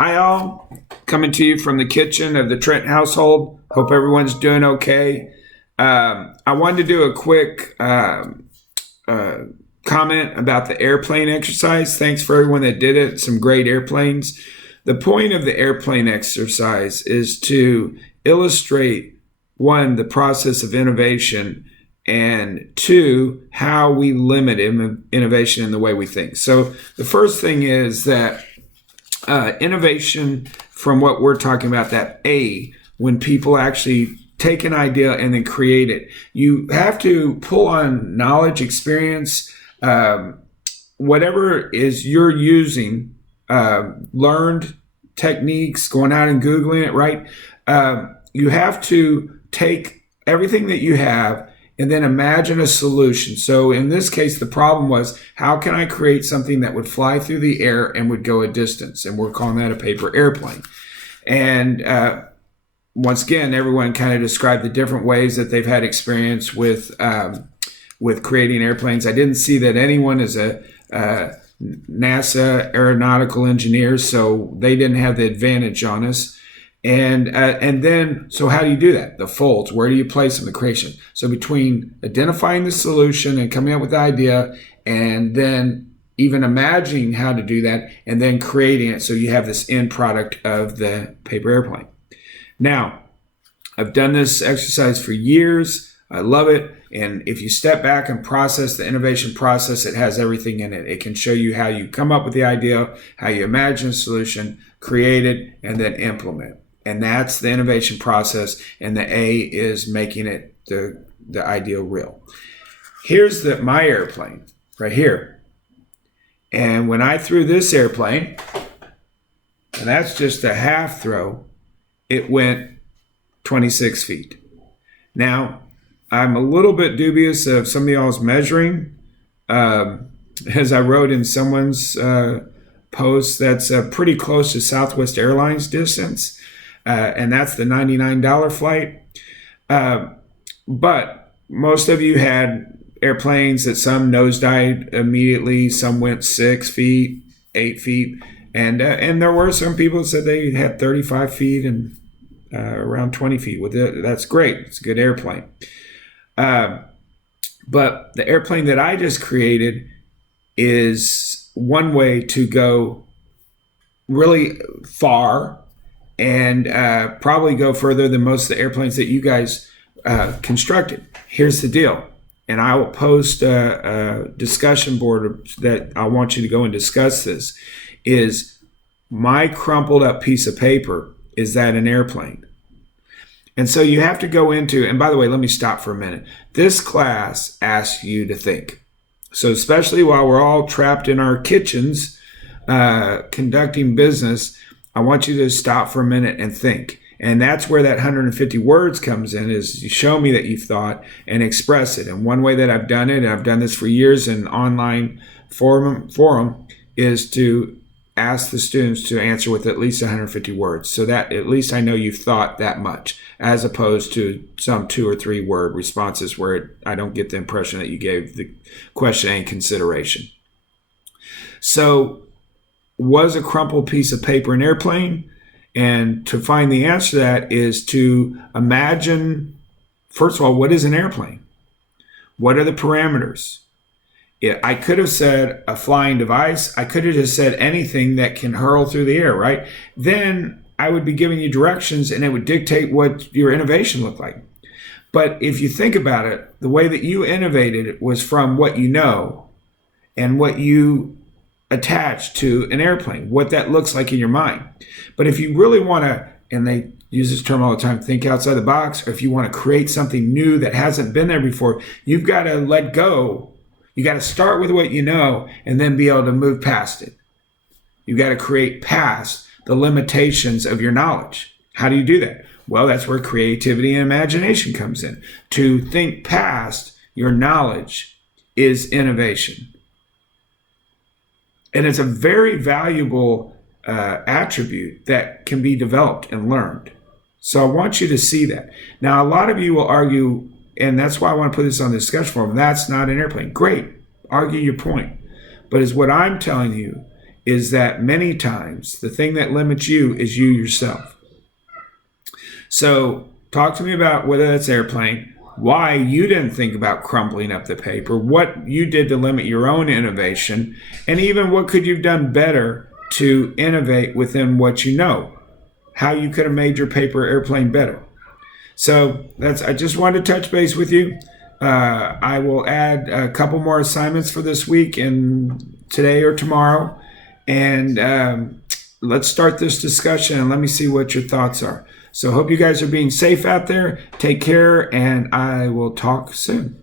Hi, all. Coming to you from the kitchen of the Trent household. Hope everyone's doing okay. I wanted to do a quick uh, comment about the airplane exercise. Thanks for everyone that did it. Some great airplanes. The point of the airplane exercise is to illustrate, one, the process of innovation, and two, how we limit innovation in the way we think. So the first thing is that innovation, from what we're talking about, that when people actually take an idea and then create it, you have to pull on knowledge, experience, whatever is you're using, learned techniques, going out and Googling it, right? You have to take everything that you have and then imagine a solution. So in this case, the problem was, how can I create something that would fly through the air and would go a distance? And we're calling that a paper airplane. And once again, everyone kind of described the different ways that they've had experience with creating airplanes. I didn't see that anyone is a NASA aeronautical engineer, so they didn't have the advantage on us. And then, so how do you do that? The folds, where do you place them, the creation? So between identifying the solution and coming up with the idea, and then even imagining how to do that, and then creating it, so you have this end product of the paper airplane. Now, I've done this exercise for years. I love it. And if you step back and process the innovation process, it has everything in it. It can show you how you come up with the idea, how you imagine a solution, create it, and then implement. And that's the innovation process. And the A is making it the ideal real. Here's my airplane right here. And when I threw this airplane, and that's just a half throw, it went 26 feet. Now, I'm a little bit dubious of some of y'all's measuring. As I wrote in someone's post, that's pretty close to Southwest Airlines distance. And that's the $99 flight. But most of you had airplanes that some nosedived immediately, some went 6 feet, 8 feet. And there were some people that said they had 35 feet and around 20 feet. That's great. It's a good airplane. But the airplane that I just created is one way to go really far and probably go further than most of the airplanes that you guys constructed. Here's the deal. And I will post a discussion board that I want you to go and discuss this. Is my crumpled up piece of paper, is that an airplane? And so you have to go into, and by the way, let me stop for a minute. This class asks you to think. So especially while we're all trapped in our kitchens conducting business, I want you to stop for a minute and think. And that's where that 150 words comes in, is you show me that you've thought and express it. And one way that I've done it, and I've done this for years in online forum, is to ask the students to answer with at least 150 words. So that at least I know you've thought that much, as opposed to some 2 or 3 word responses where I don't get the impression that you gave the question any consideration. So, was a crumpled piece of paper an airplane? And to find the answer to that is to imagine, first of all, what is an airplane? What are the parameters? I could have said a flying device. I could have just said anything that can hurl through the air, right? Then I would be giving you directions and it would dictate what your innovation looked like. But if you think about it, the way that you innovated it was from what you know and what you attached to an airplane, what that looks like in your mind. But if you really want to, and they use this term all the time, think outside the box, or if you want to create something new that hasn't been there before, you've got to let go. You got to start with what you know and then be able to move past it. You've got to create past the limitations of your knowledge. How do you do that? Well, that's where creativity and imagination comes in. To think past your knowledge is innovation. And it's a very valuable attribute that can be developed and learned. So I want you to see that. Now, a lot of you will argue, and that's why I want to put this on the discussion forum, that's not an airplane. Great, argue your point. But is what I'm telling you is that many times the thing that limits you is you yourself. So talk to me about whether that's airplane, why you didn't think about crumpling up the paper, what you did to limit your own innovation, and even what could you've done better to innovate within what you know, how you could have made your paper airplane better. So I just wanted to touch base with you. I will add a couple more assignments for this week and today or tomorrow. And let's start this discussion and let me see what your thoughts are. So hope you guys are being safe out there. Take care, and I will talk soon.